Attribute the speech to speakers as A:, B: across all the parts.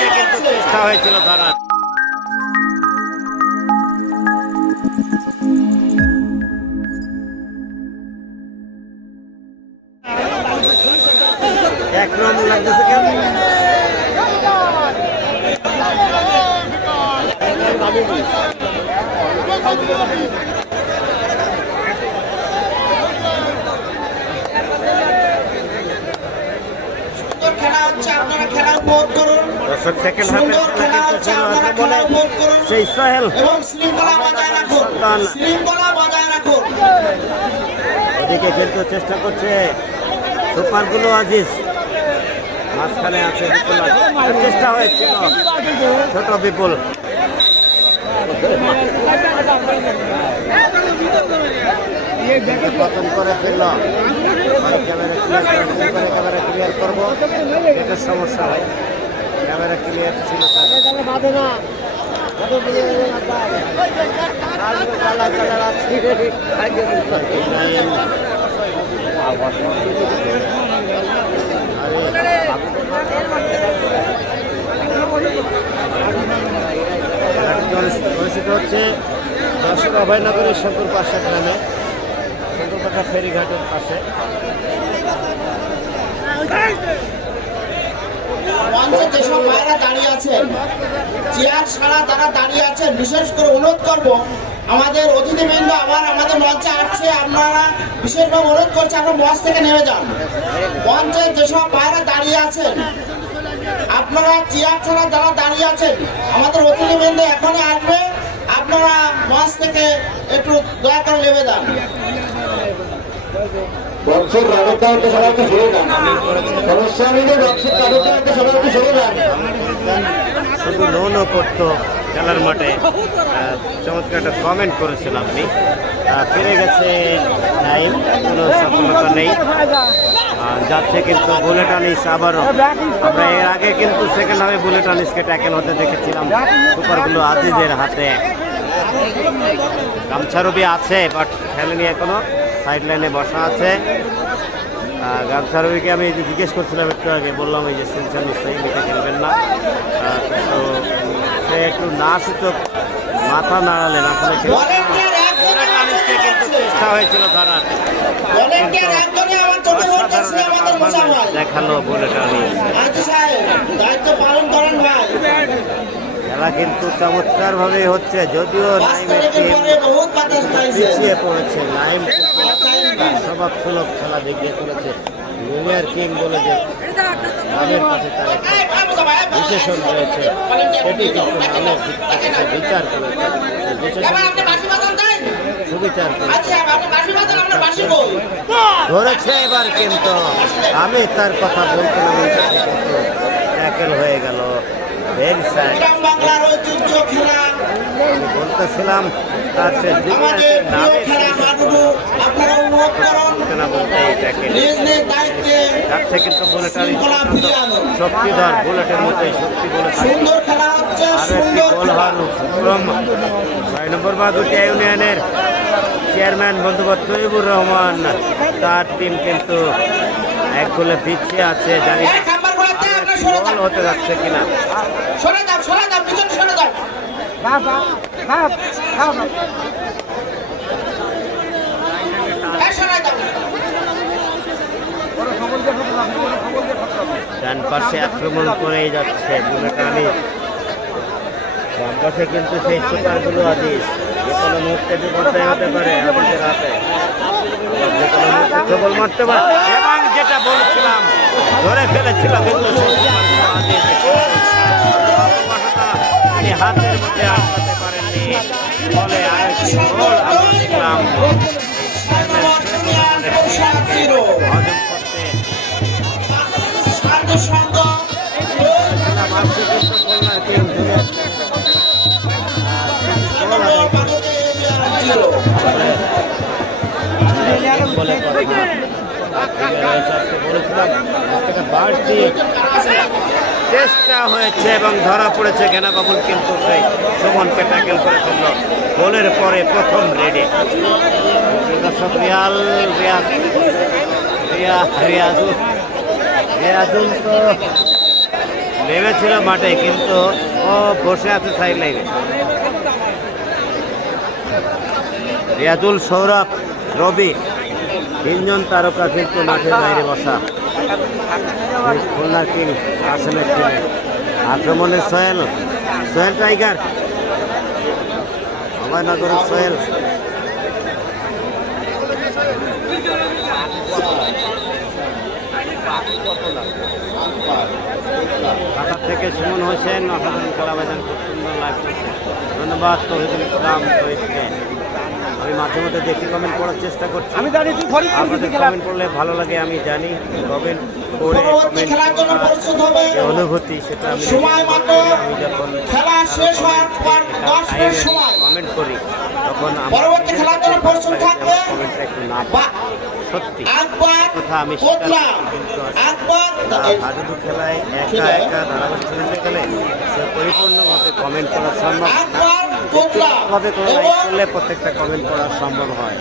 A: কিন্তু চেষ্টা হয়েছিল ধরার এক রন লাগতেছে কেন
B: সুন্দর খেলা হচ্ছে আপনারা খেলা উপভোগ করুন
A: দর্শক সেকেন্ড হাফে
B: সুন্দর খেলা হচ্ছে আপনারা খেলা
A: সেই সোহেল
B: বজায় রাখুন।
A: ওদিকে কিন্তু চেষ্টা করছে সুপার সুপারগুলো আজিজ। মাঝখানে আছে চেষ্টা হয়েছিল ছোট বিপুল। পতন করে ফেলল। ক্যামেরা ক্লিয়ার ক্যামেরা ক্লিয়ার করব। এটা সমস্যা হয় ক্যামেরা ক্লিয়ার ছিল অনুষ্ঠিত হচ্ছে দর্শক অভয়নগরের শঙ্কর পাশা গ্রামে। পাশা ফেরিঘাটের পাশে।
B: মঞ্চে যেসব ভাইরা দাঁড়িয়ে আছেন, চেয়ার ছাড়া তারা দাঁড়িয়ে আছেন, বিশেষ করে অনুরোধ করব, আমাদের অতিথিবৃন্দ আবার আমাদের মঞ্চে আসছে, আপনারা বিশেষভাবে অনুরোধ করছে, আপনারা মঞ্চ থেকে নেমে যান। মঞ্চে যেসব ভাইরা দাঁড়িয়ে আছেন, আপনারা চেয়ার ছাড়া যারা দাঁড়িয়ে আছেন, আমাদের অতিথিবৃন্দ এখনই আসবে, আপনারা মঞ্চ থেকে একটু দয়া করে নেমে যান।
C: বক্সের রাবেতা হতে সবাইকে সরে যান। সমস্যা নেই যে বক্সের রাবেতা হতে সবাইকে সরে যান।
A: শুধু লোনও করতো খেলার মাঠে। চমৎকার একটা কমেন্ট করেছেন আপনি। ফিরে গেছে টাইম কোনো সফলতা নেই। যাচ্ছে কিন্তু বুলেট আনিস আবারও। আমরা এর আগে কিন্তু সেকেন্ড হাফে বুলেট আনিসকে ট্যাকেল হতে দেখেছিলাম। সুপারগুলো আজিজের হাতে। গামছা রবি আছে বাট খেলেনি এখনও। সাইড লাইনে বসা আছে। গামছা আমি জিজ্ঞেস করছিলাম একটু আগে, বললাম এই যে শুনছেন নিশ্চয়ই মিটে খেলবেন না। তো সে একটু না সূচক মাথা নাড়ালেন আসলে চেষ্টা হয়েছিল দেখাল
B: ভাই
A: খেলা কিন্তু চমৎকার ভাবে হচ্ছে, যদিও নাইমের
B: বাস্তবিকের
A: পিছিয়ে পড়েছে নাইম স্বভাব সুলভ খেলা দেখিয়ে চলেছে জুনিয়র কিং বলে যে নামের কাছে তার বিশেষণ রয়েছে সেটি কিন্তু নামের বিচার করেছে। বিশেষণ
B: দেন।
A: সুবিচার করেছে।
B: আচ্ছা
A: ধরেছে এবার কিন্তু। আমি তার কথা বলতে কিন্তু হয়ে গেল।
B: গ্রাম বাংলার ঐতিহ্য খেলা।
A: আমি বলতেছিলাম তার সে জুনিয়র
B: আমাদের প্রিয় খেলা হাডুডু আপনারা অনুভব করুন।
A: না বলতে এই ট্যাকেল
B: নিজ নিজ দায়িত্বে
A: যাচ্ছে কিন্তু বুলেট আলী
B: শৃঙ্খলা ফিরিয়ে
A: শক্তিধর বুলেটের মতোই শক্তি বলে
B: সুন্দর খেলা হচ্ছে সুন্দর
A: ছয় নম্বর ইউনিয়নের চেয়ারম্যান বন্ধুবর তৈবুর রহমান তার টিম কিন্তু এক গোলে পিছিয়ে আছে জানি
B: সরে
A: হতে যাচ্ছে কিনা?
B: সরে সরে পিছনে সরে
A: ডান পাশে আক্রমণ করেই যাচ্ছে বুলেট আলী বাম পাশে কিন্তু সেই সুপারগুলো আদিস যে কোনো মুহূর্তে বিপর্যয় হতে পারে আমাদের হাতে। যে কোনো মুহূর্তে প্রবল মারতে পারে। এবং যেটা বলছিলাম ধরে ফেলেছিল কিন্তু তিনি হাতের মধ্যে আটকাতে পারেননি। ফলে আরেকটি গোল আমরা দেখলাম। হজম করতে। বলে বাড়তি চেষ্টা হয়েছে এবং ধরা পড়েছে ঘেনা বাবুল কিন্তু সেই সুমনকে ট্যাকেল করে ফেলল। গোলের পরে প্রথম রেডি। দর্শক, রিয়াল, রিয়াজ রিয়া রিয়াজুল রিয়াজুল তো নেমেছিল মাঠে, কিন্তু ও বসে আছে সাইড লাইনে রিয়াজুল, সৌরভ, রবি তিনজন তারকা কিন্তু মাঠের বাইরে বসা। এই খুলনা কিং আসলে আক্রমণে সোহেল সোহেল টাইগার। অভয়নগরের সোহেল। থেকে সুমন হোসেন, অসাধারণ খেলা বাজান খুব সুন্দর করছে। ধন্যবাদ, তহিদুল ইসলাম তহিদকে আমি মাঝে মধ্যে দেখি কমেন্ট পড়ার চেষ্টা করছি।
D: আমি
A: আপনাদের কমেন্ট পড়লে ভালো লাগে আমি জানি। কমেন্ট পড়ে কমেন্ট অনুভূতি সেটা আমি আমি যখন কমেন্ট করি তখন কমেন্টটা একটু না সত্যি। কথা আমি করি, হাডুডু খেলায় একা। একা ধারাবাহিক খেলতে গেলে সে পরিপূর্ণভাবে কমেন্ট করা সম্ভব ভাবে কোনো লাইক করলে প্রত্যেকটা কমেন্ট করা সম্ভব হয়?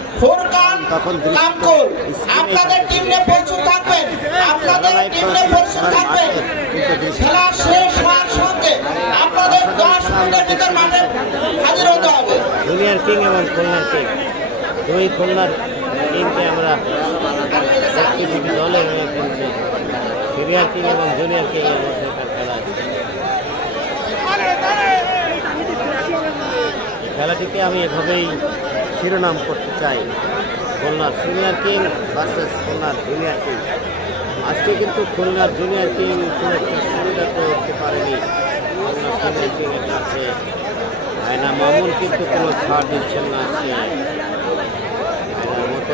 A: তখন দৃষ্টি-
B: কামকুল
A: স্ক্রিনে
B: আপনাদের
A: থাকে।
B: টিম থাকবেন আপনাদের
A: লাইক
B: টিম থাকবেন খেলা শেষ হওয়ার সঙ্গে আপনাদের দশ মিনিটের ভিতর মাঠে হাজির হতে হবে।
A: জুনিয়র কিং এবং খুলনার কিং দুই খুলনার কিংকে আমরা দলে সিনিয়র কিং এবং জুনিয়র কিং এর মধ্যে একটা খেলা আছে এই খেলাটিকে আমি এভাবেই শিরোনাম করতে চাই। খুলনার সিনিয়র কিং ভার্সেস খুলনার জুনিয়র কিং আজকে কিন্তু খুলনার জুনিয়র কিং খুব একটা সুবিধা করতে পারেনি। খুলনার সিনিয়র কিং এর কাছে। আয়না মামুন কিন্তু কোনো ছাড় দিচ্ছেন না আজকে।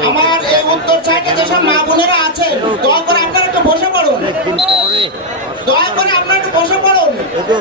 B: আমার এই উত্তর সাইডে যেসব মা বোনেরা আছেন। দয়া করে আপনারা একটু বসে পড়ুন। দয়া করে আপনারা একটু বসে পড়ুন।